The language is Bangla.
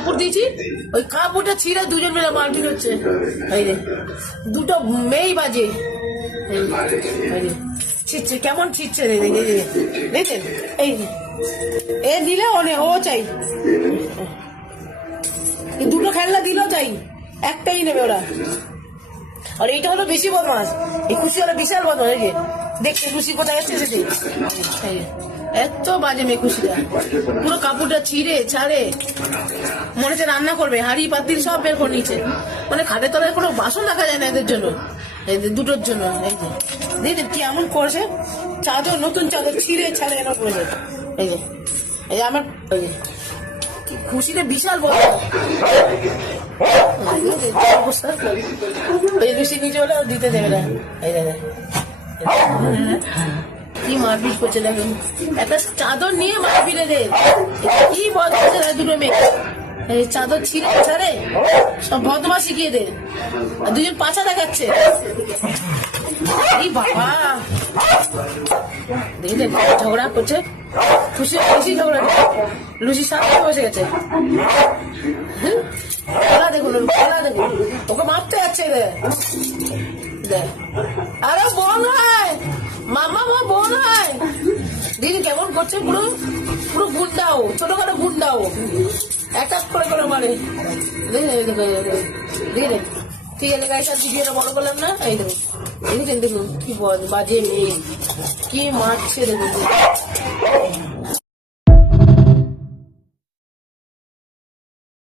কাপড় দিয়েছি, ওই কাপড়টা ছিঁড়ে দুজন মিলে মারপিট হচ্ছে। এই রে দুটো মেয়েই বাজে, ছিটছে কেমন ছিটছে দেখছেন। এই এ দিলে ও চাই, দুটো খেলনা দিলেও চাই, একটাই নেবে ওরা। আর এইটা হলো বেশি বদমাস, এই খুশি হলো বিশাল বদমাস। এই যে দেখতে খুশি কোথায় যাচ্ছে সেটি, এত বাজে মেয়ে খুশিটা, পুরো কাপড়টা ছিঁড়ে ছাড়ে, মনে হচ্ছে রান্না করবে, হাঁড়ি পাতিল সব বের করে নিচ্ছে। মানে খাটের তলায় কোনো বাসন রাখা যায় না এদের জন্য, এদের দুটোর জন্য। এই যে দেখেন কি এমন করছে, চাদর নতুন চাদর ছিঁড়ে ছাড়ে এমন করেছে। এই যে এই যে আমার খুশিতে বিশাল বড় লুচি নিচে হলে দিতে দেবে না। এই দাদা কি মারপিট করছে দেখুন, একটা চাদর নিয়ে মারপিটে দে, কি বদমাশ দুটো মেয়ে, এই চাদর ছিঁড়ে ছাড়ে সব বদমাশ শিখিয়ে দে, আর দুজন পাছা দেখাচ্ছে। এই বাবা দেখে ঝগড়া করছে, খুশি বেশি ঝগড়া, লুচির সাথে বসে গেছে। খেলা দেখুন, খেলা দেখুন, ওকে মারতে যাচ্ছে। আরে বোন হয় মামা, বোন হয়, দিদি কেমন করছে, পুরো পুরো গুন্ডাও, ছোটখাটো গুন্ডাও, এক এক করে করে মারে। দিদি ঠিক আছে গাড়ি সাথে ভিডিওটা বড় করলাম না। এই দেখুন দেখুন দেখুন কি বাজে মেয়ে, কি মারছে দেখুন।